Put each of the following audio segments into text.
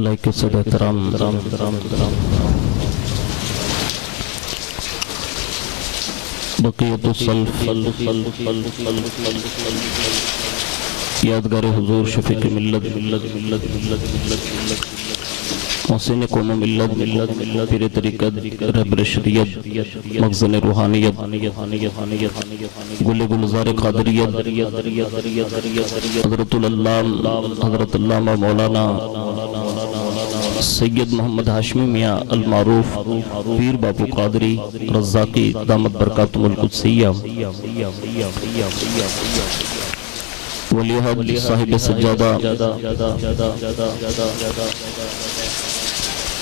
اللہ کے صد احترام بقیت السلف یادگار حضور شفیق ملت محسن قوم و ملت پیر طریقت رہبر شریعت مخزن روحانیت گل گلزار قادریت حضرت علامہ مولانا سید محمد ہاشمی میاں المعروف پیر باپو قادری رزاقی دامت برکاتم القدسیہ ولی عہد صاحب سجادہ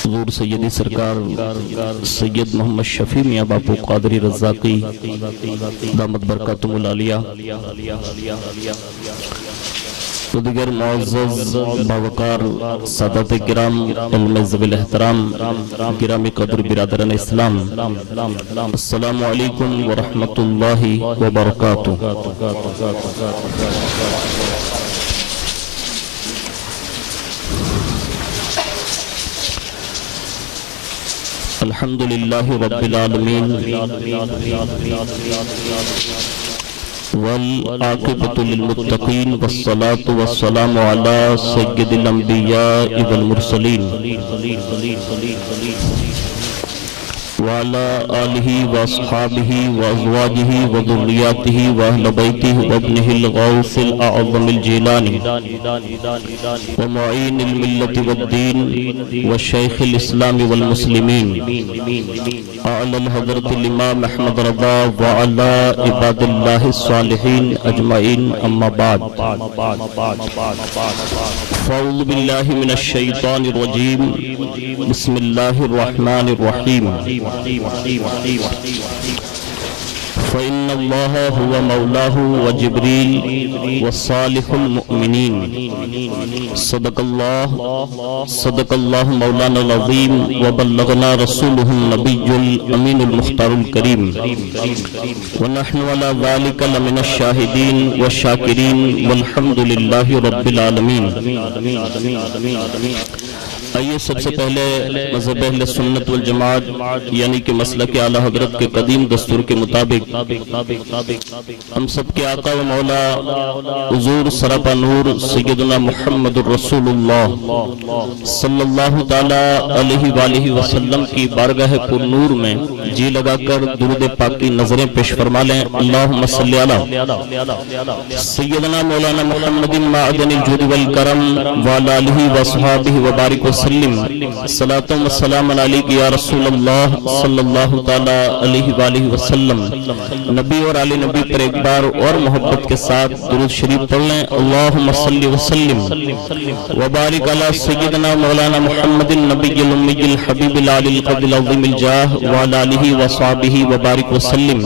حضور سیدی سرکار سید محمد شفیع میاں باپو قادری رزاقی دامت برکاتم العالیہ و دیگر معزز باوقار سادات کرام علم ذوی احترام گرامی قدر برادران اسلام، السلام علیکم ورحمۃ اللہ وبرکاتہ۔ الحمدللہ رب العالمین والعاقبۃ للمتقین والصلاة والسلام علی سید الانبیاء والمرسلین وعلى آلہ واصحابہ وازواجہ وذریاتہ واہل بیتہ وابنہ الغوث الاعظم الجیلانی ومعین الملت والدین والشیخ الاسلام والمسلمین اعلی الحضرت الامام احمد رضا وعلى عباد اللہ الصالحین اجمعین اما بعد فاعوذ باللہ من الشیطان الرجیم بسم اللہ الرحمن الرحیم فإن الله هو مولاه وجبريل وصالح المؤمنين صدق الله مولانا العظيم وبلغنا رسوله النبي الأمين المختار الكريم ونحن على ذلك لمن الشاهدين والشاكرين والحمد لله رب العالمين۔ آئیے سب سے پہلے مذہب اہل سنت والجماعت یعنی کہ مسلک اعلیٰ حضرت کے قدیم دستور کے مطابق ہم سب کے آقا و مولا حضور سراپا نور سیدنا محمد الرسول اللہ صلی اللہ تعالی علیہ وآلہ وسلم کی بارگاہ پر نور میں جی لگا کر درود پاک کی نظریں پیش فرما لیں۔ اللہم صلی علی سیدنا مولانا محمد معدن الجود والکرم وعلی آلہ وصحابہ وبارک وسلم صلاۃ و سلام علیک یا رسول اللہ صلی اللہ تعالی علیہ وآلہ وسلم۔ نبی اور آل نبی پر ایک بار اور محبت کے ساتھ درود شریف پڑھ لیں۔ اللہم صلی وسلم وبارک علی سیدنا مولانا محمد النبی الامی الحبیب العلی القدر العظیم الجاہ وعلی آلہ وصحابہ وبارک وسلم۔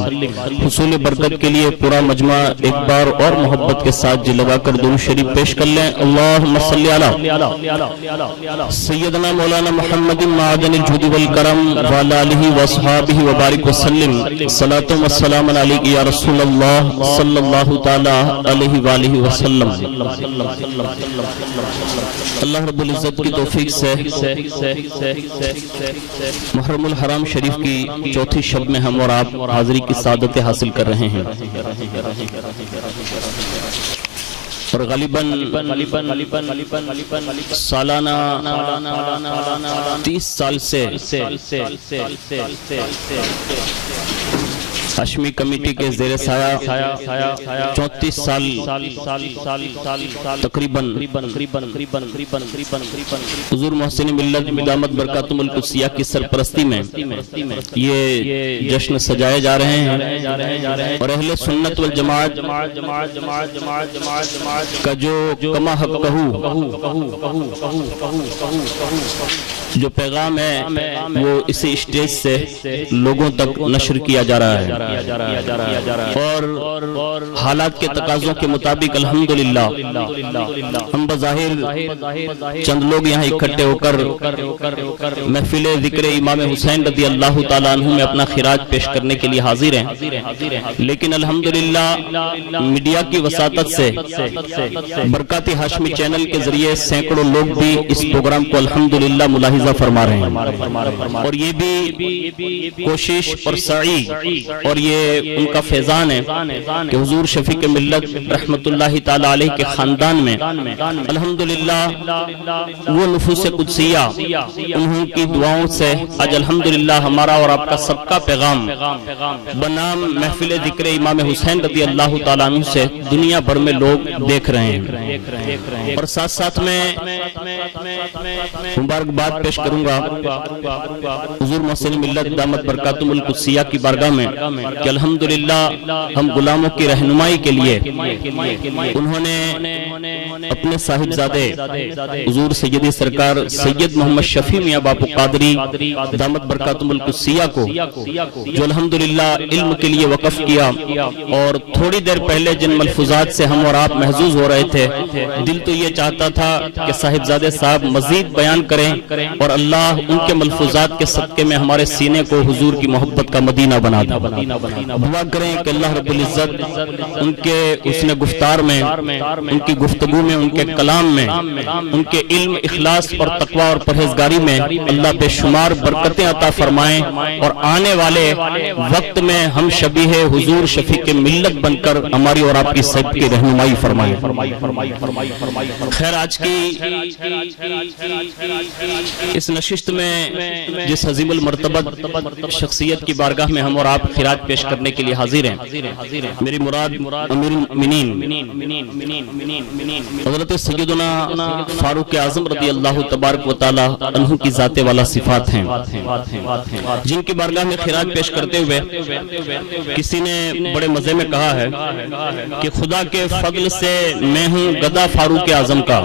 حصول برکت کے لیے پورا مجمع ایک بار اور محبت کے ساتھ جی لگا کر درود شریف پیش کر لیں۔ اللہم صلی علی سیدنا مولانا محمد معدن الجود والکرم وعلی آلہ وصحابہ وبارک وسلم صلاۃ و سلام علیک یا رسول اللہ صلی اللہ تعالی علیہ وآلہ وسلم۔ اللہ رب العزت کی توفیق سے محرم الحرام شریف کی چوتھی شب میں ہم اور آپ حاضری کی سعادت حاصل کر رہے ہیں، اور غالباً سالانہ 30 سال سے ہاشمی کمیٹی کے زیر سایہ 34 سال تقریباً حضور محسن ملت دامت برکاتم القدسیہ کی سرپرستی میں یہ جشن سجائے جا رہے ہیں، اور اہل سنت والجماعت کا جو کما حق جو پیغام ہے وہ اسی اسٹیج سے لوگوں تک نشر کیا جا رہا ہے۔ ہے اور حالات کے تقاضوں کے مطابق الحمدللہ ہم بظاہر چند لوگ یہاں اکٹھے ہو کر محفل ذکر امام حسین رضی اللہ تعالیٰ عنہ میں اپنا خراج پیش کرنے کے لیے حاضر ہیں، لیکن الحمدللہ میڈیا کی وساطت سے برکات ہاشمی چینل کے ذریعے سینکڑوں لوگ بھی اس پروگرام کو الحمدللہ ملاحظہ فرما رہے ہیں، اور یہ بھی کوشش اور سعی اور یہ ان کا فیضان ہے کہ حضور شفیع ملت رحمت اللہ تعالی علیہ کے خاندان میں الحمدللہ وہ نفوس قدسیہ انہوں کی دعاؤں سے آج الحمدللہ ہمارا اور آپ کا سب کا پیغام بنام محفل ذکر امام حسین رضی اللہ تعالیٰ عنہ سے دنیا بھر میں لوگ دیکھ رہے ہیں، اور ساتھ ساتھ میں مبارکباد پیش کروں گا حضور محسن ملت دامت برکاتہم القدسیہ کی بارگاہ میں کہ الحمدللہ ہم غلاموں کی رہنمائی کے لیے انہوں نے اپنے صاحبزادے حضور سیدی سرکار سید محمد شفیع میاں باپو قادری دامت برکاتہم القدسیہ کو جو الحمدللہ علم کے لیے وقف کیا، اور تھوڑی دیر پہلے جن ملفوظات سے ہم اور آپ محظوظ ہو رہے تھے، دل تو یہ چاہتا تھا کہ صاحبزادے صاحب مزید بیان کریں اور اللہ ان کے ملفوظات کے صدقے میں ہمارے سینے کو حضور کی محبت کا مدینہ بنا دے۔ دعا کریں کہ اللہ رب العزت ان کے حسن گفتار میں، ان کی گفتگو میں، ان کے کلام میں، ان کے علم، اخلاص اور تقوی اور پرہیزگاری میں اللہ بے شمار برکتیں عطا فرمائیں، اور آنے والے وقت میں ہم شبیہ حضور شفیع ملت بن کر ہماری اور آپ کی صحت کی رہنمائی فرمائیں۔ خیر، آج کی اس نشست میں جس عظیم المرتبت شخصیت کی بارگاہ میں ہم اور آپ خراج پیش کرنے کے لیے حاضر ہیں، میری مراد امیر المؤمنین حضرت سیدنا فاروق اعظم رضی اللہ تبارک و تعالی عنہ کی ذات والا صفات ہیں، جن کی بارگاہ میں خراج پیش کرتے ہوئے کسی نے بڑے مزے میں کہا ہے کہ خدا کے فضل سے میں ہوں گدا فاروق اعظم کا،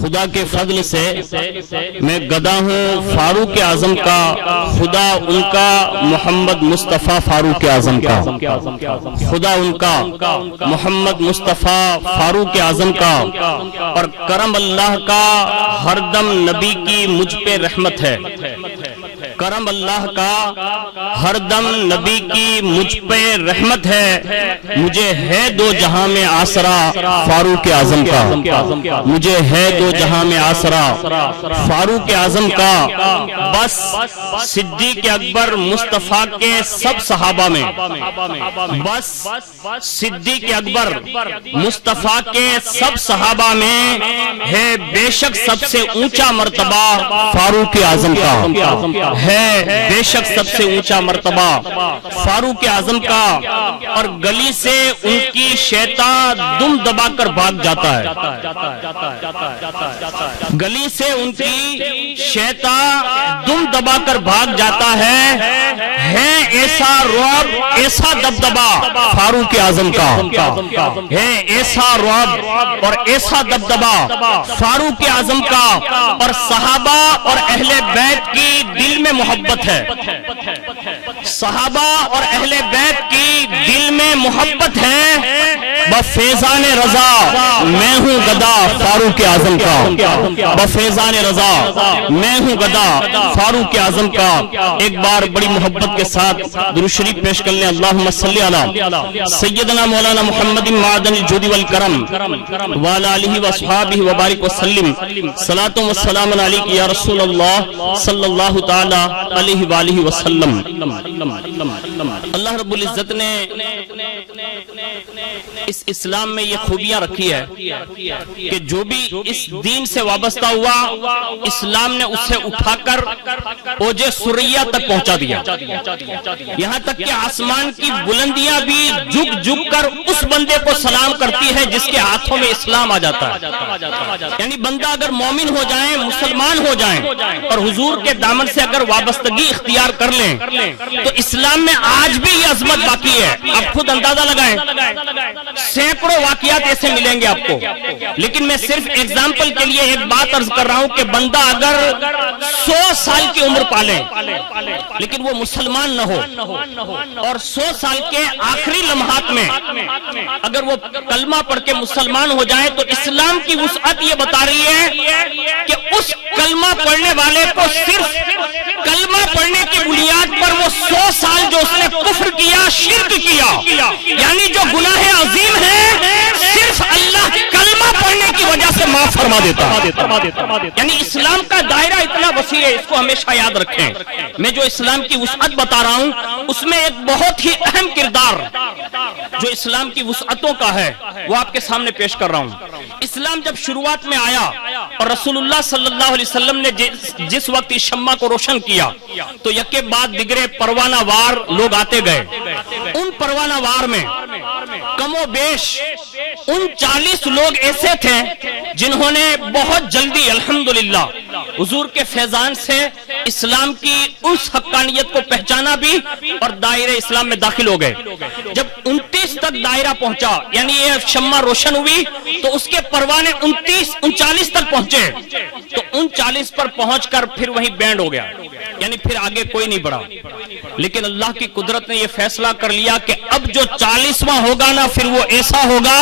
خدا کے فضل سے میں گدا ہوں فاروق اعظم کا، خدا ان کا محمد مصطفیٰ فاروق اعظم کا، خدا ان کا محمد مصطفیٰ فاروق اعظم کا، اور کرم اللہ کا ہر دم نبی کی مجھ پہ رحمت ہے، کرم اللہ کا ہر دم نبی کی مجھ پہ رحمت ہے، مجھے ہے دو جہاں میں آسرا فاروق اعظم کا، مجھے ہے دو جہاں میں آسرا فاروق اعظم کا، بس صدیق اکبر مصطفیٰ کے سب صحابہ میں، بس صدیق اکبر مصطفیٰ کے سب صحابہ میں ہے بے شک سب سے اونچا مرتبہ فاروق اعظم کا، ہے بے شک سب سے اونچا مرتبہ فاروق اعظم کا، اور گلی سے ان کی شیطان دم دبا کر بھاگ جاتا ہے، گلی سے ان کی شیطان دم دبا کر بھاگ جاتا ہے ایسا رعب، ایسا دبدبا فاروق اعظم کا، ہے ایسا رعب اور ایسا دبدبا فاروق اعظم کا، اور صحابہ اور اہل بیت کی دل میں محبت ہے، صحابہ اور اہل بیت کی دل میں محبت ہے، بفیضان رضا میں ہوں گدا فاروق اعظم کا، بفیضان رضا میں ہوں گدا فاروق اعظم کا۔ ایک بار بڑی محبت کے ساتھ درود شریف پیش کر لیں، اللہم صلی علی سیدنا مولانا محمد معدن الجود والکرم وعلی آلہ واصحابہ وبارک وسلم، صلاۃ و سلام علیک یا رسول اللہ صلی اللہ تعالی علیہ وآلہ وسلم۔ اللہ رب العزت نے اس اسلام میں یہ خوبیاں رکھی ہے کہ جو بھی اس دین سے وابستہ ہوا، اسلام نے اسے اٹھا کر اوج سریہ تک پہنچا دیا، یہاں تک کہ آسمان کی بلندیاں بھی جھک جھک کر اس بندے کو سلام کرتی ہے جس کے ہاتھوں میں اسلام آ جاتا ہے۔ یعنی بندہ اگر مومن ہو جائیں، مسلمان ہو جائیں، اور حضور کے دامن سے اگر وابستگی اختیار کر لیں تو اسلام میں آج بھی یہ عظمت باقی ہے۔ آپ خود اندازہ لگائیں، سینکڑوں واقعات ایسے ملیں گے آپ کو، لیکن میں صرف ایگزامپل کے لیے ایک بات عرض کر رہا ہوں کہ بندہ اگر 100 سال کی عمر پالیں لیکن وہ مسلمان نہ ہو، اور 100 سال کے آخری لمحات میں اگر وہ کلمہ پڑھ کے مسلمان ہو جائے تو اسلام کی وسعت یہ بتا رہی ہے کہ اس کلمہ پڑھنے والے کو صرف کلمہ پڑھنے کی بنیاد پر وہ 100 سال جو اس نے کفر کیا، شرک کیا، یعنی جو گناہ عظیم ہے، صرف اللہ کلمہ پڑھنے کی وجہ سے معاف فرما دیتا۔ یعنی اسلام کا دائرہ اتنا وسیع ہے، اس کو ہمیشہ یاد رکھیں۔ میں جو اسلام کی وسعت بتا رہا ہوں اس میں ایک بہت ہی اہم کردار جو اسلام کی وسعتوں کا ہے وہ آپ کے سامنے پیش کر رہا ہوں۔ اسلام جب شروعات میں آیا اور رسول اللہ صلی اللہ علیہ وسلم نے جس وقت اس شمع کو روشن کیا تو یکے بعد دیگرے پروانہ وار لوگ آتے گئے۔ ان پروانہ وار میں کم و بیش 39 لوگ ایسے تھے جنہوں نے بہت جلدی الحمدللہ حضور کے فیضان سے اسلام کی اس حقانیت کو پہچانا بھی اور دائرہ اسلام میں داخل ہو گئے۔ جب 29 تک دائرہ پہنچا یعنی یہ شمع روشن ہوئی تو اس کے پروانے 39 تک پہنچے، تو 39 پر پہنچ کر پھر وہیں بینڈ ہو گیا، یعنی پھر آگے کوئی نہیں بڑھا۔ لیکن اللہ کی قدرت نے یہ فیصلہ کر لیا کہ اب جو 40واں ہوگا نا پھر وہ ایسا ہوگا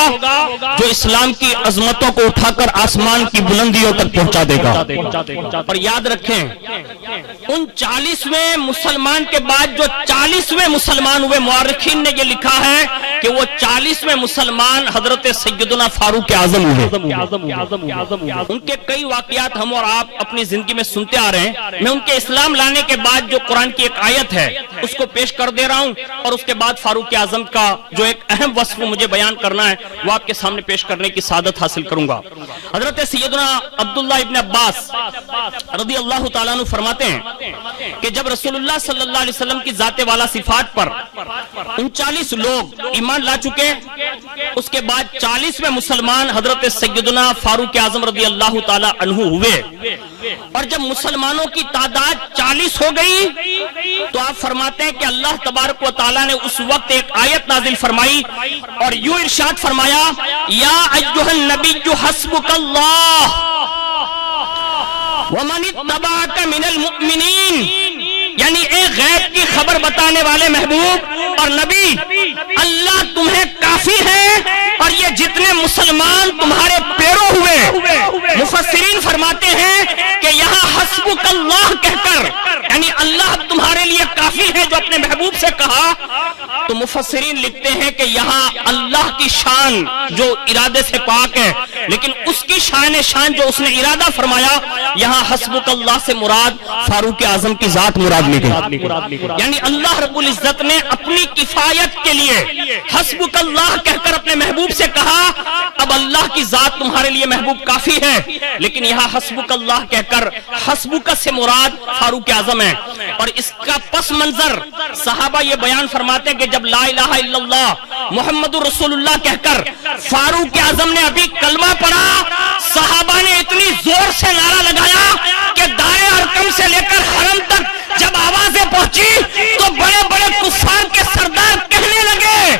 جو اسلام کی عظمتوں کو اٹھا کر آسمان کی بلندیوں تک پہنچا دے گا۔ اور یاد رکھیں ان 40ویں مسلمان کے بعد جو 40ویں مسلمان ہوئے، مورخین نے یہ لکھا ہے کہ وہ 40ویں مسلمان حضرت سیدنا فاروق اعظم ہوئے۔ ان کے کئی واقعات ہم اور آپ اپنی زندگی میں سنتے آ رہے ہیں۔ میں ان کے اسلام لانے کے بعد جو قرآن کی ایک آیت ہے اس کو پیش کر دے رہا ہوں، اور اس کے بعد فاروق اعظم کا جو ایک اہم وصف مجھے بیان کرنا ہے وہ آپ کے سامنے پیش کرنے کی سعادت حاصل کروں گا۔ حضرت سیدنا عبداللہ ابن عباس رضی اللہ تعالیٰ عنہ فرماتے ہیں کہ جب رسول اللہ صلی اللہ علیہ وسلم کی ذات والا صفات پر 39 لوگ ایمان لا چکے، اس کے بعد 40ویں مسلمان حضرت سیدنا فاروق اعظم رضی اللہ تعالیٰ عنہ ہوئے، اور جب مسلمانوں کی تعداد 40 ہو گئی تو آپ فرماتے ہیں کہ اللہ تبارک و تعالیٰ نے اس وقت ایک آیت نازل فرمائی اور یوں ارشاد فرمایا، یا ایھا النبی حسبک اللہ ومن اتبعک من المؤمنین، یعنی ایک غیب کی خبر بتانے والے محبوب اور نبی، اللہ تمہیں کافی ہے اور یہ جتنے مسلمان تمہارے پیرو ہوئے۔ مفسرین فرماتے ہیں کہ یہاں حسبک اللہ کہہ کر یعنی اللہ تمہارے لیے کافی ہے جو اپنے محبوب سے کہا، تو مفسرین لکھتے ہیں کہ یہاں اللہ کی شان جو ارادے سے پاک ہے لیکن اس کی شان جو اس نے ارادہ فرمایا، یہاں حسبک اللہ سے مراد فاروق اعظم کی ذات مراد لی گئی۔ یعنی اللہ رب العزت نے اپنی کفایت کے لیے حسبک اللہ کہہ کر اپنے محبوب سے کہا، اب اللہ کی ذات تمہارے لیے محبوب کافی ہے، لیکن یہاں حسبک اللہ کہہ کر حسبک سے مراد فاروق اعظم ہے۔ اور اس کا پس منظر صحابہ یہ بیان فرماتے ہیں کہ جب لا الہ الا اللہ محمد رسول اللہ کہہ کر فاروق اعظم نے ابھی کلمہ پڑھا، صحابہ نے اتنی زور سے نعرہ لگایا کہ دار ارقم سے لے کر حرم تک جب آوازیں پہنچی تو بڑے بڑے کفار کے سردار کہنے لگے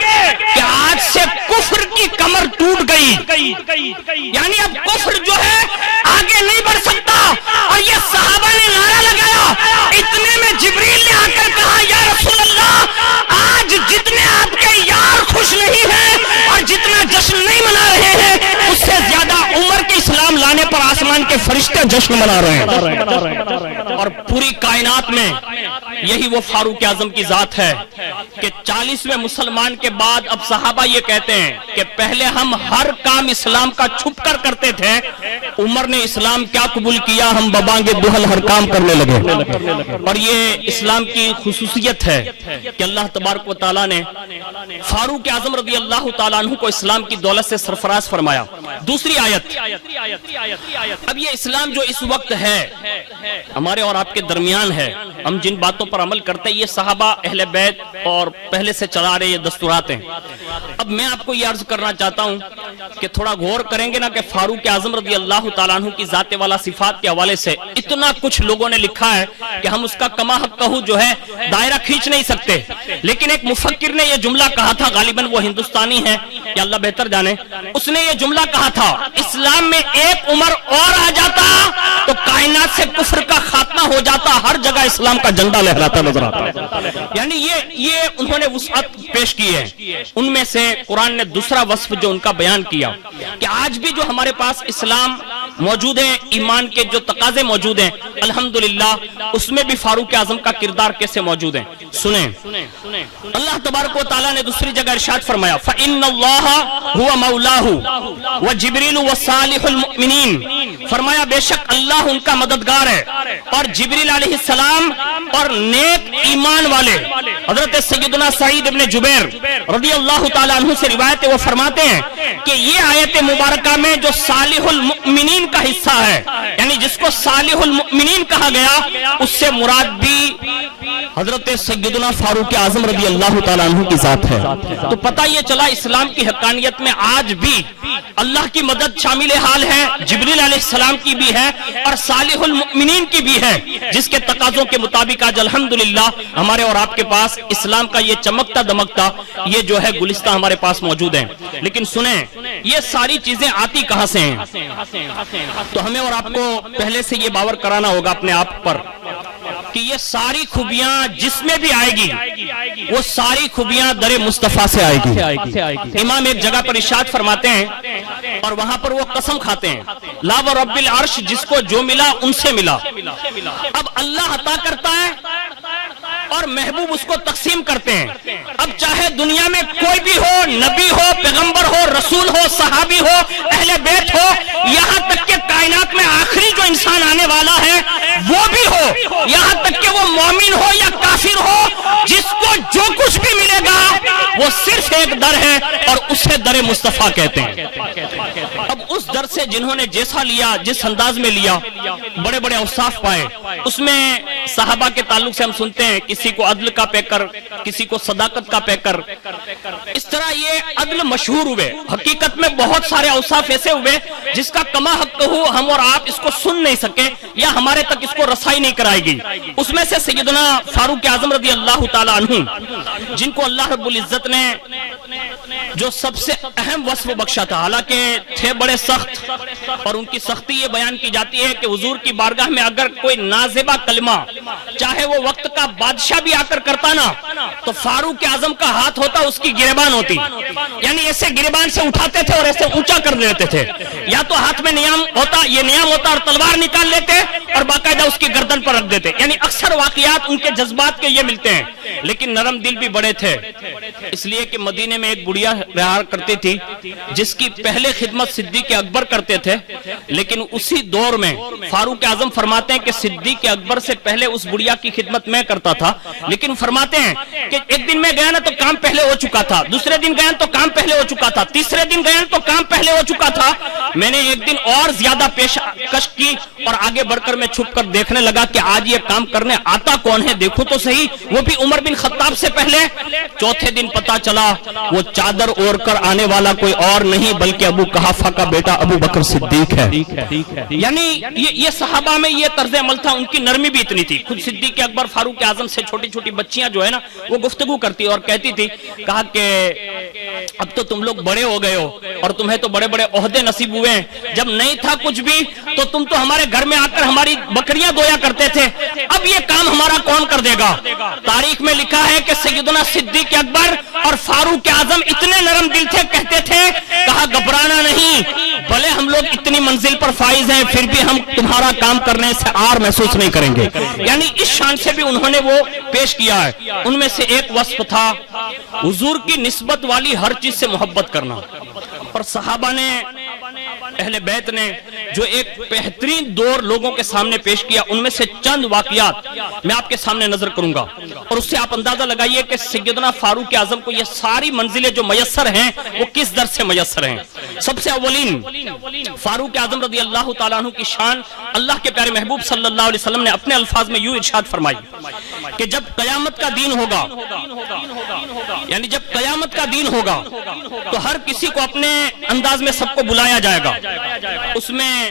کہ آج سے کفر کی کمر ٹوٹ گئی، یعنی اب کفر جو ہے آگے نہیں بڑھ سکتا۔ اور یہ صحابہ نے نعرہ لگایا، اتنے میں جبریل نے آ کر کہا، یا رسول اللہ آج جتنے آپ کے یار خوش نہیں ہیں اور جتنا جشن نہیں منا رہے ہیں اس سے زیادہ عمر کے اسلام لانے پر آسمان کے فرشتے جشن منا رہے ہیں۔ اور پوری کائنات میں یہی وہ فاروق اعظم کی ذات ہے کہ 40ویں مسلمان کے بعد اب صحابہ یہ کہتے ہیں کہ پہلے ہم ہر کام اسلام کا چھپ کر کرتے تھے، عمر نے اسلام کیا قبول کیا، ہم ببانگے دہل ہر کام کرنے لگے۔ اور یہ اسلام کی خصوصیت ہے کہ اللہ تبارک و تعالیٰ نے فاروق اعظم رضی اللہ تعالیٰ عنہ کو اسلام کی دولت سے سرفراز فرمایا۔ دوسری آیت، اب یہ اسلام جو اس وقت ہے ہمارے اور آپ کے درمیان ہے، ہم جن باتوں پر عمل کرتے ہیں یہ صحابہ اہل بیت اور پہلے سے چلا رہے یہ دستورات ہیں۔ اب میں آپ کو یہ عرض کرنا چاہتا ہوں کہ تھوڑا غور کریں گے نا کہ فاروق اعظم رضی اللہ تعالیٰ عنہ کی ذات والا صفات کے حوالے سے اتنا کچھ لوگوں نے لکھا ہے کہ ہم اس کا کما حق کہو جو ہے دائرہ کھینچ نہیں سکتے، لیکن ایک مفکر نے یہ جملہ کہا تھا، غالباً وہ ہندوستانی ہے یا اللہ بہتر جانے، اس نے یہ جملہ کہا تھا اسلام میں ایک عمر اور آ جاتا تو کائنات سے کفر کا خاتمہ ہو جاتا، ہر جگہ اسلام کا جھنڈا لہراتا نظر آتا۔ یعنی یہ انہوں نے وسعت پیش کی ہے۔ ان میں سے قرآن نے دوسرا وصف جو ان کا بیان کیا کہ آج بھی جو ہمارے پاس اسلام موجود ہے، ایمان کے جو تقاضے موجود ہیں، الحمدللہ اس میں بھی فاروق اعظم کا کردار کیسے موجود ہے۔ سنیں اللہ تبارک و تعالیٰ نے دوسری جگہ ارشاد فرمایا فَإِنَّ اللَّهَ هُوَ مَوْلَاهُ وَجِبْرِيلُ وَصَالِحُ الْمُؤْمِنِينَ، فرمایا بے شک اللہ ان کا مددگار ہے اور جبریل علیہ السلام اور نیک ایمان والے۔ حضرت سیدنا سعید ابن جبیر رضی اللہ تعالیٰ عنہ سے روایت ہے، وہ فرماتے ہیں کہ یہ آیت مبارکہ میں جو صالح المؤمنین کا حصہ ہے، یعنی جس کو صالح المؤمنین کہا گیا، اس سے مراد بھی حضرت سیدنا فاروق اعظم رضی اللہ تعالیٰ عنہ کی ذات ہے۔ تو پتہ یہ چلا اسلام کی حقانیت میں آج بھی اللہ کی مدد شامل حال ہے، جبریل علیہ السلام کی بھی ہے اور صالح المؤمنین کی بھی ہے، جس کے تقاضوں کے مطابق آج الحمدللہ ہمارے اور آپ کے پاس اسلام کا یہ چمکتا دمکتا یہ جو ہے گلستہ ہمارے پاس موجود ہے۔ لیکن سنیں یہ ساری چیزیں آتی کہاں سے ہیں؟ تو ہمیں اور آپ کو پہلے سے یہ باور کرانا ہوگا اپنے آپ پر کہ یہ ساری خوبیاں جس میں بھی آئے گی وہ ساری خوبیاں در مصطفیٰ سے آئے گی۔ امام ایک جگہ پر ارشاد فرماتے ہیں اور وہاں پر وہ قسم کھاتے ہیں لا ورب العرش، جس کو جو ملا ان سے ملا۔ اب اللہ عطا کرتا ہے اور محبوب اس کو تقسیم کرتے ہیں۔ اب چاہے دنیا میں کوئی بھی ہو، نبی ہو، پیغمبر ہو، رسول ہو، صحابی ہو، اہل بیت ہو، یہاں تک کہ کائنات میں آخری جو انسان آنے والا ہے وہ بھی ہو، یہاں تک کہ وہ مومن ہو یا کافر ہو، جس کو جو کچھ بھی ملے گا وہ صرف ایک در ہے اور اسے در مصطفیٰ کہتے ہیں۔ اب اس در سے جنہوں نے جیسا لیا، جس انداز میں لیا، بڑے بڑے اوصاف پائے۔ اس میں صحابہ کے تعلق سے ہم سنتے ہیں کسی کو عدل کا پیکر، کسی کو صداقت کا پیکر، اس طرح یہ عدل مشہور ہوئے۔ حقیقت میں بہت سارے اوصاف ایسے ہوئے جس کا کما حق ہو ہم اور آپ اس کو سن نہیں سکے یا ہمارے تک اس کو رسائی نہیں کرائے گی۔ اس میں سے سیدنا فاروق اعظم رضی اللہ تعالیٰ عنہ، جن کو اللہ رب العزت نے جو سب سے اہم وصف بخشا تھا، حالانکہ تھے بڑے سخت اور ان کی سختی یہ بیان کی جاتی ہے کہ حضور کی بارگاہ میں اگر کوئی نازیبہ کلمہ چاہے وہ وقت کا بادشاہ بھی آ کر کرتا نا تو فاروق اعظم کا ہاتھ ہوتا اس کی گریبان ہوتی، یعنی ایسے گریبان سے اٹھاتے تھے اور ایسے اونچا کر لیتے تھے، یا تو ہاتھ میں نیام ہوتا، یہ نیام ہوتا اور تلوار نکال لیتے اور باقاعدہ اس کی گردن پر رکھ دیتے۔ یعنی اکثر واقعات ان کے جذبات کے یہ ملتے ہیں، لیکن نرم دل بھی بڑے تھے، اس لیے کہ مدینے میں ایک بڑھیا رہا کرتی تھی جس کی پہلے خدمت صدیق اکبر کرتے تھے، لیکن اسی دور میں فاروق اعظم فرماتے ہیں کہ صدیق اکبر سے پہلے اس بڑھیا کی خدمت میں کرتا تھا، لیکن فرماتے ہیں کہ ایک دن میں گیا نا تو کام پہلے ہو چکا تھا، دوسرے دن گیا تو کام پہلے ہو چکا تھا، تیسرے دن گیا تو کام پہلے ہو چکا تھا، میں نے ایک دن اور زیادہ پیشکش کی اور آگے بڑھ کر میں چھپ کر دیکھنے لگا کہ آج یہ کام کرنے آتا کون ہے، دیکھو تو صحیح، وہ بھی عمر بن خطاب سے پہلے۔ چوتھے دن پتا چلا وہ چادر اوڑھ کر آنے والا کوئی اور نہیں بلکہ ابو قحافہ کا بیٹا ابو بکر صدیق ہے۔ یعنی یہ صحابہ میں یہ طرز عمل تھا، ان کی نرمی بھی اتنی تھی۔ خود صدیق اکبر فاروق اعظم سے چھوٹی چھوٹی بچیاں جو ہے نا وہ گفتگو کرتی اور کہتی تھی، کہا کہ اب تو تم لوگ بڑے ہو گئے ہو اور تمہیں تو بڑے بڑے عہدے نصیب ہوئے ہیں، جب نہیں تھا کچھ بھی تو تم تو ہمارے گھر میں آ کر ہماری بکریاں دویا کرتے تھے، اب یہ کام ہمارا کون کر دے گا؟ تاریخ میں لکھا ہے کہ سیدنا صدیق اکبر اور فاروق اعظم اتنے نرم دل تھے، کہتے تھے کہا گھبرانا نہیں، بھلے ہم لوگ اتنی منزل پر فائز ہیں پھر بھی ہم تمہارا کام کرنے سے آر محسوس نہیں کریں گے۔ یعنی اس شان سے بھی انہوں نے وہ پیش کیا ہے۔ ان میں سے ایک وصف تھا حضور کی نسبت والی ہر چیز سے محبت کرنا، اور صحابہ نے، اہل بیت نے جو ایک بہترین دور لوگوں کے سامنے پیش کیا، ان میں سے چند واقعات میں آپ کے سامنے نظر کروں گا، اور اس سے آپ اندازہ لگائیے کہ سیدنا فاروق اعظم کو یہ ساری منزلیں جو میسر ہیں وہ کس در سے میسر ہیں۔ سب سے اولین فاروق اعظم رضی اللہ تعالیٰ عنہ کی شان اللہ کے پیارے محبوب صلی اللہ علیہ وسلم نے اپنے الفاظ میں یوں ارشاد فرمائی کہ جب قیامت کا دین ہوگا، یعنی جب قیامت کا دین ہوگا تو ہر کسی کو اپنے انداز میں سب کو بلایا جائے گا، اس میں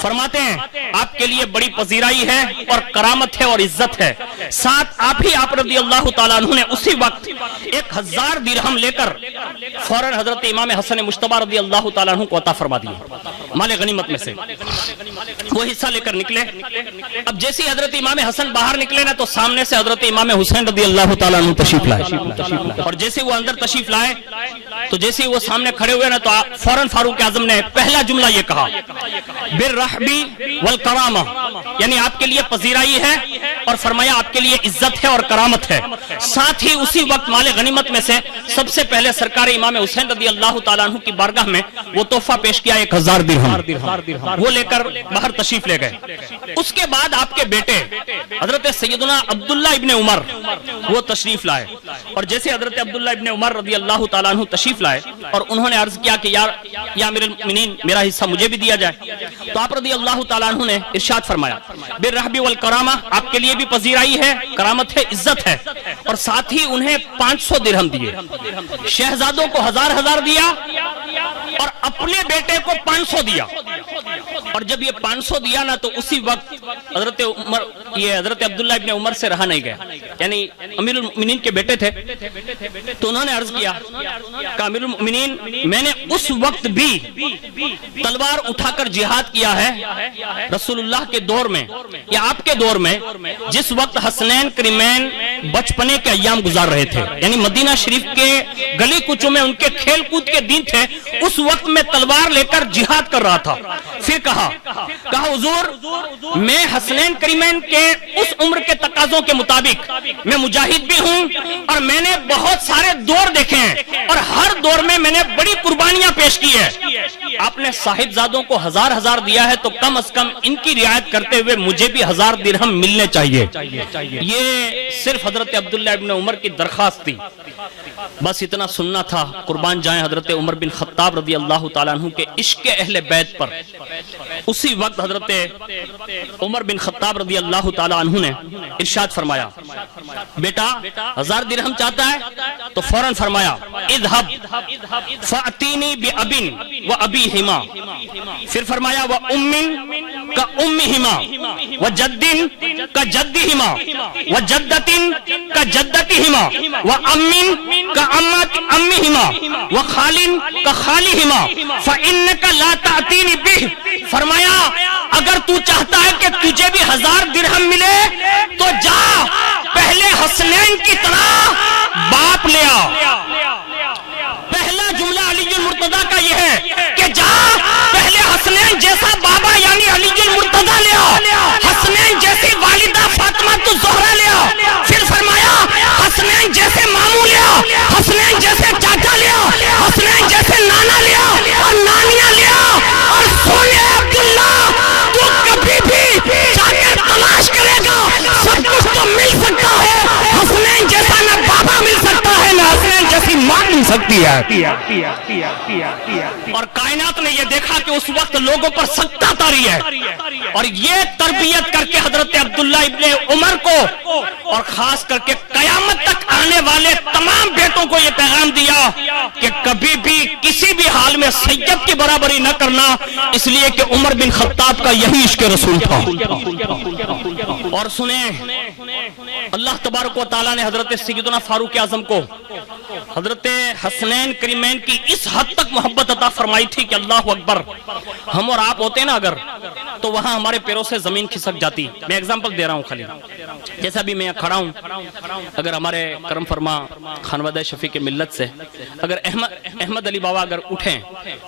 فرماتے ہیں آپ کے لیے بڑی پذیرائی ہے اور کرامت ہے اور عزت ہے. ساتھ آپ ہی آپ رضی اللہ تعالیٰ عنہ نے اسی وقت 1000 درہم لے کر فوراً حضرت امام حسن مجتبی رضی اللہ تعالیٰ عنہ کو عطا فرما دیے مال غنیمت میں سے. وہ حصہ لے کر نکلے. اب جیسے حضرت امام حسن باہر نکلے نا تو سامنے سے حضرت امام حسین رضی اللہ تعالیٰ عنہ تشریف لائے. اور جیسے وہ اندر تشریف لائے تو جیسے وہ سامنے کھڑے ہوئے نا تو فوراً فاروق اعظم نے پہلا جملہ یہ کہا بالرحبی والکرامہ، یعنی آپ کے لیے پذیرائی ہے اور فرمایا آپ کے لیے عزت ہے اور کرامت ہے. ساتھ ہی اسی وقت مال غنیمت میں سے سب سے پہلے سرکار امام حسین رضی اللہ تعالیٰ عنہ کی بارگاہ میں وہ تحفہ پیش کیا 1000 درہم، وہ لے کر باہر تشریف لے گئے. اس کے بعد آپ کے بیٹے حضرت سیدنا عبداللہ ابن عمر وہ تشریف لائے. اور جیسے حضرت عبداللہ ابن عمر رضی اللہ تعالیٰ عنہ تشریف لائے اور انہوں نے عرض کیا کہ یا امیر المؤمنین میرا حصہ مجھے بھی دیا جائے، تو آپ رضی اللہ تعالیٰ عنہ نے ارشاد فرمایا بالرحبی والکرامہ، آپ کے لیے بھی پذیرائی ہے، کرامت ہے، عزت ہے. اور ساتھ ہی انہیں 500 درہم دیے. شہزادوں کو 1000 دیا اور اپنے بیٹے کو 500 دیا. اور جب یہ 500 دیا نا تو اسی وقت حضرت عمر یہ حضرت عبداللہ ابن عمر سے رہا نہیں گیا، یعنی امیر المؤمنین کے بیٹے تھے. تو انہوں نے عرض کیا کہ امیر المؤمنین میں نے اس وقت بھی تلوار اٹھا کر جہاد کیا ہے رسول اللہ کے دور میں یا آپ کے دور میں، جس وقت حسنین کریمین بچپنے کے ایام گزار رہے تھے، یعنی مدینہ شریف کے گلی کوچوں میں ان کے کھیل کود کے دن تھے. اس وقت میں تلوار لے کر جہاد کر رہا تھا. پھر کہا حضور میں حسنین کریمین کے اس عمر کے تقاضوں کے مطابق میں مجاہد بھی ہوں اور میں نے بہت سارے دور دیکھے ہیں اور ہر دور میں میں نے بڑی قربانیاں پیش کی ہے. آپ نے صاحبزادوں کو 1000 دیا ہے تو کم از کم ان کی رعایت کرتے ہوئے مجھے بھی 1000 درہم ملنے چاہیے. یہ صرف حضرت عبداللہ ابن عمر کی درخواست تھی، بس اتنا سننا تھا. قربان جائیں حضرت عمر بن خطاب رضی اللہ تعالیٰ عنہ کے عشق اہل بیت پر. اسی وقت حضرت عمر بن خطاب رضی اللہ تعالیٰ عنہ نے ارشاد فرمایا بیٹا 1000 درہم چاہتا ہے؟ تو فوراً فرمایا اذهب فأتینی بأبن وأبیہما، پھر فرمایا وأم كأمہما وجد كجدہما وجدت كجدتہما وأم كأمہما وخال كخالہما فإنک لا تأتینی بہ. فرمایا اگر تو چاہتا ہے کہ تجھے بھی 1000 درہم ملے تو جا پہلے حسنین کی طرح باپ لے آ. پہلا جملہ علی المرتضیٰ کا یہ ہے کہ جا پہلے حسنین جیسا بابا یعنی علی المرتضیٰ لے آ، حسنین جیسی والدہ فاطمہ الزہرا لے آ. پھر فرمایا حسنین جیسے ماموں لے آ، حسنین جیسے چاچا لے آ، حسنین جیسے نانا لے آ اور نانیاں لے آ. اور سونے عبداللہ تو کبھی بھی جا کے تلاش کرے گا سب کچھ تو مل سکتا ہے، حسنین جیسا نہ بابا مل سکتا ہے نہ حسنین جیسی ماں مل سکتی ہے. اور کائنات نے یہ دیکھا کہ اس وقت لوگوں پر سکتہ طاری ہے اور یہ تربیت کر کے حضرت عبداللہ ابن عمر کو اور خاص کر کے قیامت تک آنے والے تمام بیٹوں کو یہ پیغام دیا کہ کبھی بھی کسی بھی حال میں سید کی برابری نہ کرنا، اس لیے کہ عمر بن خطاب کا یہی عشق رسول تھا. اور سنیں اللہ تبارک و تعالیٰ نے حضرت سیدنا فاروق اعظم کو حضرت حسنین کریمین کی اس حد تک محبت عطا فرمائی تھی کہ اللہ اکبر، ہم اور آپ ہوتے نا اگر تو وہاں ہمارے پیروں سے زمین کھسک جاتی. میں ایگزامپل دے رہا ہوں خالی، جیسا بھی میں کھڑا ہوں، اگر ہمارے کرم فرما خانوادہ شفیق ملت سے اگر احمد علی بابا اگر اٹھیں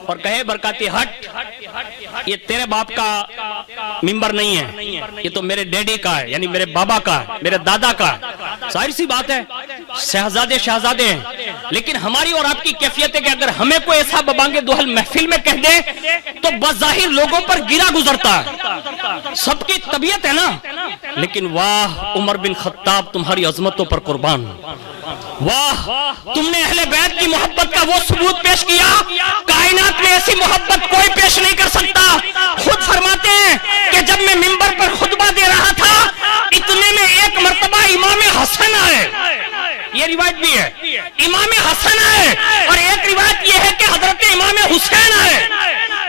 اور کہے برکاتی ہٹ، یہ تیرے باپ کا ممبر نہیں ہے، یہ تو میرے ڈیڈی کا ہے، یعنی میرے بابا کا ہے، میرے دادا کا ہے. ظاہر سی بات ہے شہزادے ہیں، لیکن ہماری اور آپ کی کیفیت ہے کہ اگر ہمیں کوئی ایسا ببانگ دوحل محفل میں کہہ دے تو بظاہر لوگوں پر گرا گزرتا ہے. سب کی طبیعت ہے نا، لیکن واہ عمر بن خطاب تمہاری عظمتوں پر قربان، واہ تم نے اہل بیت کی محبت کا وہ ثبوت پیش کیا کائنات میں ایسی محبت کوئی پیش نہیں کر سکتا. خود فرماتے ہیں کہ جب میں منبر پر خطبہ دے رہا تھا اتنے میں ایک مرتبہ امام حسن آئے، یہ روایت بھی ہے، امام حسن آئے، اور ایک روایت یہ ہے کہ حضرت امام حسین آئے.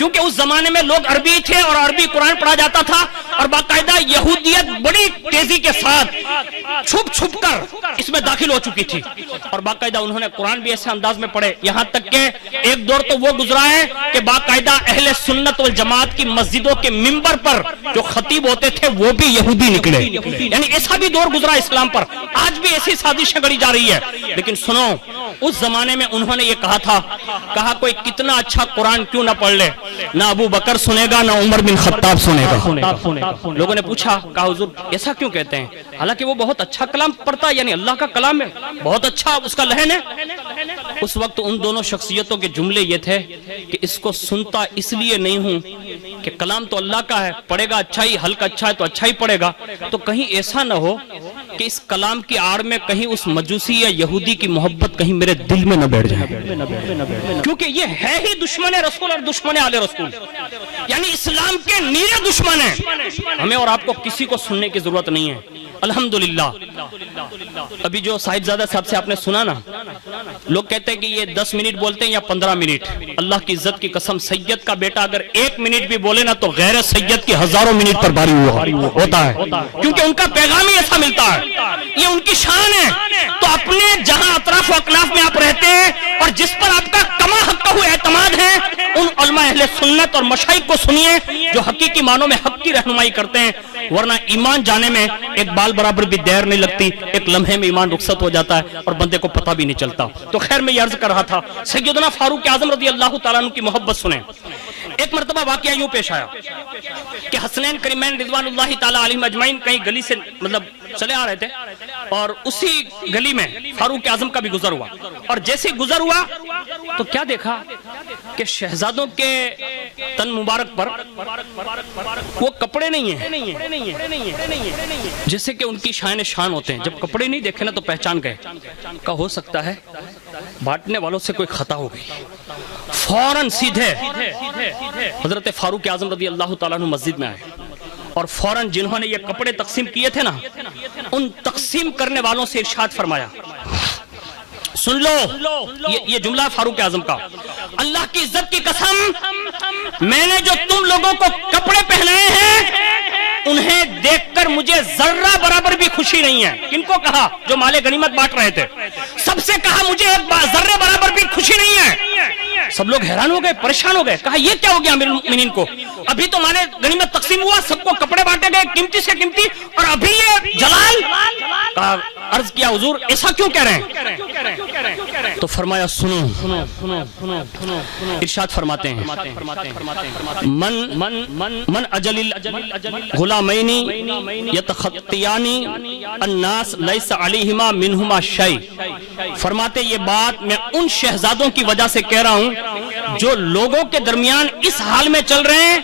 کیونکہ اس زمانے میں لوگ عربی تھے اور عربی قرآن پڑھا جاتا تھا اور باقاعدہ یہودیت بڑی تیزی کے ساتھ چھپ چھپ کر اس میں داخل ہو چکی تھی اور باقاعدہ انہوں نے قرآن بھی ایسے انداز میں پڑھے. یہاں تک کہ ایک دور تو وہ گزرا ہے کہ باقاعدہ اہل سنت والجماعت کی مسجدوں کے منبر پر جو خطیب ہوتے تھے وہ بھی یہودی نکلے. یعنی ایسا بھی دور گزرا اسلام پر. آج بھی ایسی سازشیں گڑی جا رہی ہے. لیکن سنو, اس زمانے میں انہوں نے یہ کہا تھا, کہا کوئی کتنا اچھا قرآن کیوں نہ پڑھ لے, نہ ابو بکر سنے گا نہ عمر بن خطاب سنے گا. لوگوں نے پوچھا, کہا حضور ایسا کیوں کہتے ہیں, حالانکہ وہ بہت اچھا کلام پڑھتا ہے, یعنی اللہ کا کلام ہے, بہت اچھا اس کا لہن ہے. اس وقت ان دونوں شخصیتوں کے جملے یہ تھے کہ اس کو سنتا اس لیے نہیں ہوں کہ کلام تو اللہ کا ہے, پڑھے گا اچھا ہی, حلقہ اچھا ہے تو اچھا ہی پڑھے گا, تو کہیں ایسا نہ ہو کہ اس کلام کی آڑ میں کہیں اس مجوسی یا یہودی کی محبت کہیں میرے دل میں نہ بیٹھ جائے, کیونکہ یہ ہے ہی دشمن رسول اور دشمن آل رسول, یعنی اسلام کے نیرے دشمن ہیں. ہمیں اور آپ کو کسی کو سننے کی ضرورت نہیں ہے. الحمدللہ ابھی جو صاحبزادہ صاحب سے آپ نے سنا نا, لوگ کہتے ہیں کہ یہ 10 منٹ بولتے ہیں یا 15 منٹ. اللہ کی عزت کی قسم, سید کا بیٹا اگر 1 منٹ بھی بولے نا تو غیر سید کی ہزاروں منٹ پر باری ہوتا ہے, کیونکہ ان کا پیغام ہی ایسا ملتا ہے, یہ ان کی شان ہے. تو اپنے جہاں اطراف و اکناف میں آپ رہتے ہیں اور جس پر آپ کا کما حق اعتماد ہے, ان علماء اہل سنت اور مشائخ کو سنیے جو حقیقی معنوں میں حق کی رہنمائی کرتے ہیں, ورنہ ایمان جانے میں ایک بال برابر بھی دیر نہیں لگتی, ایک لمحے میں ایمان رخصت ہو جاتا ہے اور بندے کو پتہ بھی نہیں چلتا. تو خیر میں یہ عرض کر رہا تھا, سیدنا فاروق اعظم رضی اللہ تعالیٰ عنہ کی محبت سنیں. ایک مرتبہ واقعہ یوں پیش آیا کہ حسنین کریمین رضوان اللہ تعالیٰ علیہم اجمعین کہیں گلی سے مطلب چلے آ رہے تھے اور اسی گلی میں فاروق اعظم کا بھی گزر ہوا, اور جیسے گزر ہوا تو کیا دیکھا کہ شہزادوں کے تن مبارک پر وہ کپڑے نہیں ہیں جیسے کہ ان کی شان شان ہوتے ہیں. جب کپڑے نہیں دیکھے نا تو پہچان گئے, کہ ہو سکتا ہے بانٹنے والوں سے کوئی خطا ہو گئی. فوراً سیدھے حضرت فاروق اعظم رضی اللہ تعالیٰ عنہ مسجد میں آئے اور فوراً جنہوں نے یہ کپڑے تقسیم کیے تھے نا, ان تقسیم کرنے والوں سے ارشاد فرمایا, سن لو یہ جملہ فاروق اعظم کا, اللہ کی عزت کی قسم میں نے جو تم لوگوں کو کپڑے پہنائے ہیں انہیں دیکھ کر مجھے ذرہ برابر بھی خوشی نہیں ہے. کن کو کہا؟ جو مال غنیمت بانٹ رہے تھے, سب سے کہا مجھے ذرہ برابر بھی خوشی نہیں ہے. سب لوگ حیران ہو گئے, پریشان ہو گئے, کہا یہ کیا ہو گیا امیر المؤمنین کو, ابھی تو مال غنیمت تقسیم ہوا, سب کو کپڑے بانٹے گئے قیمتی سے قیمتی, اور ابھی یہ جلال. کہا عرض کیا حضور ایسا کیوں کہہ رہے ہیں؟ تو فرمایا سنو, ارشاد فرماتے ہیں, من اجل غلامین یتخطیان الناس لیس علیہما منہما شیء. فرماتے یہ بات میں ان شہزادوں کی وجہ سے کہہ رہا ہوں جو لوگوں کے درمیان اس حال میں چل رہے ہیں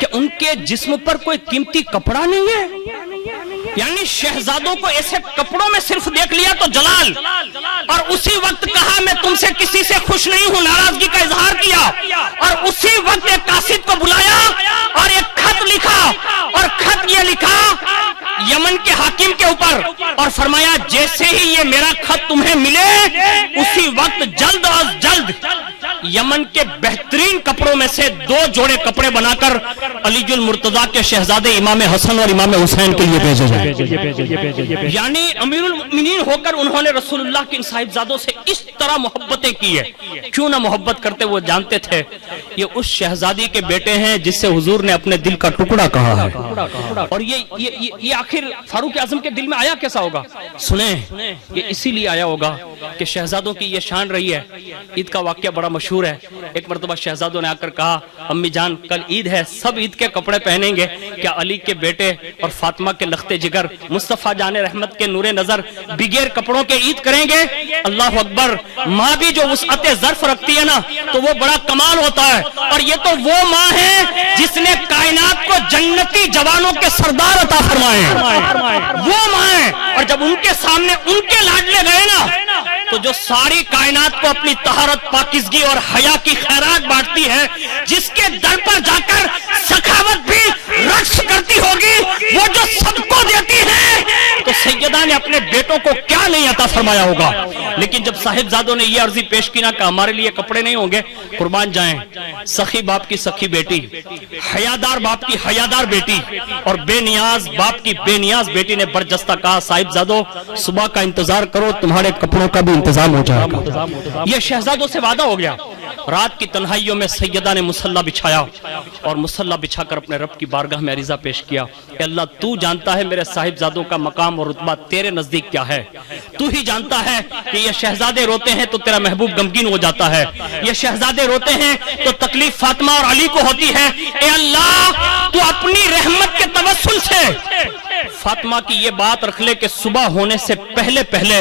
کہ ان کے جسم پر کوئی قیمتی کپڑا نہیں ہے. یعنی شہزادوں کو ایسے کپڑوں میں صرف دیکھ لیا تو جلال, اور اسی وقت کہا میں تم سے کسی سے خوش نہیں ہوں, ناراضگی کا اظہار کیا, اور اسی وقت ایک قاصد کو بلایا اور ایک خط لکھا, اور خط یہ لکھا یمن کے حاکم کے اوپر, اور فرمایا جیسے ہی یہ میرا خط تمہیں ملے اسی وقت جلد از جلد یمن کے بہترین کپڑوں میں سے 2 جوڑے کپڑے بنا کر علی المرتضیٰ کے شہزادے امام حسن اور امام حسین کے لیے بھیجے جائیں. یعنی امیر المؤمنین ہو کر انہوں نے رسول اللہ کے ان صاحبزادوں سے اس طرح محبتیں کی ہے. کیوں نہ محبت کرتے, وہ جانتے تھے یہ اس شہزادی کے بیٹے ہیں جس سے حضور نے اپنے دل کا ٹکڑا کہا ہے. اور یہ آخر فاروق اعظم کے دل میں آیا کیسا ہوگا؟ سنیں, یہ اسی لیے آیا ہوگا کہ شہزادوں کی یہ شان رہی ہے. عید کا واقعہ بڑا مشہور ہے. ایک مرتبہ شہزادوں نے آ کر کہا امی جان کل عید ہے, سب عید کے کپڑے پہنیں گے, کیا علی کے بیٹے اور فاطمہ کے لخت جگر مصطفیٰ جان رحمت کے نور نظر بغیر کپڑوں کے عید کریں گے؟ اللہ اکبر. ماں بھی جو وسعت ظرف رکھتی ہے نا تو وہ بڑا کمال ہوتا ہے, اور یہ تو وہ ماں ہے جس نے کائنات کو جنتی جوانوں کے سردار عطا فرمائے ہیں, وہ ماں ہے. اور جب ان کے سامنے ان کے لاڈلے گئے نا تو جو ساری کائنات کو اپنی طہارت, پاکیزگی اور حیا کی خیرات بانٹتی ہے, جس کے در پر جا کر سخاوت بھی رقص کرتی ہوگی, وہ جو سب کو دیتی ہے, تو سیدہ نے اپنے بیٹوں کو کیا نہیں عطا فرمایا ہوگا. لیکن جب صاحبزادوں نے یہ عرضی پیش کی نا کہ ہمارے لیے کپڑے نہیں ہوں گے, قربان جائیں, سخی باپ کی سخی بیٹی, حیادار باپ کی حیادار بیٹی اور بے نیاز باپ کی بے نیاز بیٹی نے برجستہ کہا صاحبزادوں صبح کا انتظار کرو, تمہارے کپڑوں کا بھی انتظام ہو جائے گا. یہ شہزادوں سے وعدہ ہو گیا. رات کی تنہائیوں میں سیدہ نے مصلی بچھایا اور مصلی بچھا کر اپنے رب کی بارگاہ میں عریضہ پیش کیا کہ اللہ تو جانتا ہے میرے صاحبزادوں کا مقام اور رتبہ تیرے نزدیک کیا ہے. تو ہی جانتا ہے کہ یہ شہزادے روتے ہیں تو تیرا محبوب غمگین ہو جاتا ہے, یہ شہزادے روتے ہیں تو تکلیف فاطمہ اور علی کو ہوتی ہے. اے اللہ تو اپنی رحمت کے توسل سے فاطمہ کی یہ بات رکھ لے کہ صبح ہونے سے پہلے پہلے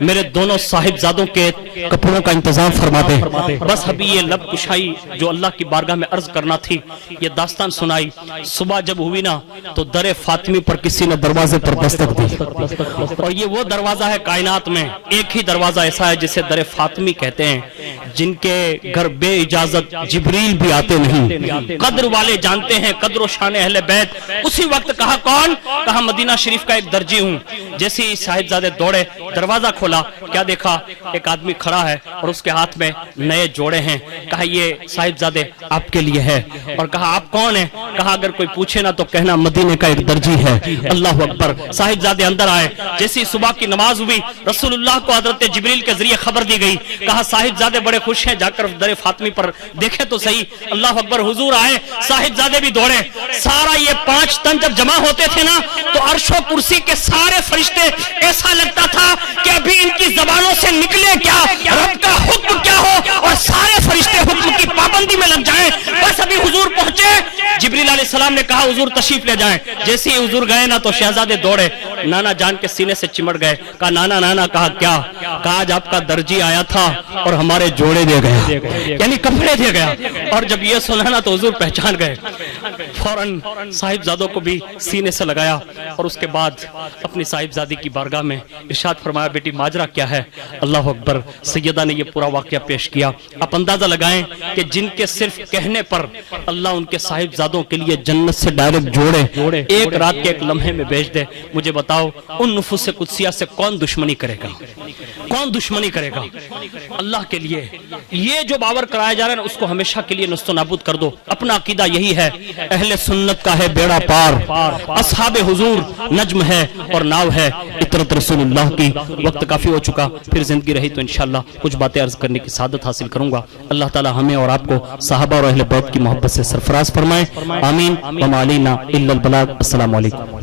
میرے دونوں صاحبزادوں کے کپڑوں کا انتظام فرما دے. بس ابھی یہ لب کشائی جو اللہ کی بارگاہ میں عرض کرنا تھی, یہ داستان سنائی. صبح جب ہوئی نا تو در فاطمی پر کسی نے دروازے پر دستک دی, اور یہ وہ دروازہ ہے کائنات میں ایک ہی دروازہ ایسا ہے جسے در فاطمی کہتے ہیں, جن کے گھر بے اجازت جبریل بھی آتے نہیں. قدر والے جانتے ہیں قدر و شان اہل بیت. اسی وقت کہا کون؟ کہا مدینہ شریف کا ایک درجی ہوں. جیسے ہی صاحبزادے دوڑے, دروازہ کھولا, کیا دیکھا؟ ایک آدمی کھڑا ہے اور اس کے ہاتھ میں نئے جوڑے ہیں. کہا یہ صاحبزادے آپ کے لیے ہے. اور کہا آپ کون ہیں؟ کہا اگر کوئی پوچھے نا تو کہنا مدینے کا ایک درجی ہے. اللہ اکبر. صاحبزادے اندر آئے. جیسی صبح کی نماز ہوئی رسول اللہ کو حضرت جبریل کے ذریعے خبر دی گئی. کہا صاحبزادے بڑے خوش ہیں, جا کر در فاطمی پر دیکھے تو صحیح. اللہ اکبر. حضور آئے, صاحبزادے بھی دوڑے. سارا یہ 5 تن جب جمع ہوتے تھے نا تو عرش و کرسی کے سارے فرشتے ایسا لگتا تھا کہ ابھی ان کی زبانوں سے نکلے کیا, رب کا حکم کیا ہو, اور سارے فرشتے حکم کی پابندی میں لگ جائیں. بس ابھی حضور پہنچے, جبریل علیہ السلام نے کہا حضور تشریف لے جائیں. جیسے ہی حضور گئے نا تو شہزادے دوڑے, نانا جان کے سینے سے چمڑ گئے. کہا نانا نانا. کہا کیا؟ کہا آج آپ کا درجی آیا تھا اور ہمارے جوڑے دے گیا, یعنی کپڑے دے گیا. اور جب یہ سنا نا تو حضور پہچان گئے. فوراً صاحبزادوں کو بھی سینے سے لگایا اور اس کے بعد اپنی صاحبزادی کی بارگاہ میں ارشاد فرمایا بیٹی ماجرا کیا ہے؟ اللہ اکبر. سیدہ نے یہ پورا واقعہ پیش کیا. آپ اندازہ لگائیں کہ جن کے صرف کہنے پر اللہ ان کے صاحبزادوں کے لیے جنت سے ڈائریکٹ جوڑے ایک رات کے ایک لمحے میں بھیج دے. مجھے بتاؤ ان نفوس قدسیہ سے کون دشمنی کرے گا؟ کون دشمنی کرے گا اللہ کے لیے؟ یہ جو باور کرایا جا رہا ہے اس کو ہمیشہ کے لیے نست و نابود کر دو. اپنا عقیدہ یہی ہے, اہل سنت کا ہے بیڑا پار, اصحاب حضور نجم ہے اور ناو ہے اطرت رسول اللہ کی. وقت کافی ہو چکا, پھر زندگی رہی تو انشاءاللہ کچھ باتیں عرض کرنے کی سعادت حاصل کروں گا. اللہ تعالی ہمیں اور آپ کو صحابہ اور اہل بیت کی محبت سے سرفراز فرمائے. آمین. وما علینا الا البلاغ. السلام علیکم.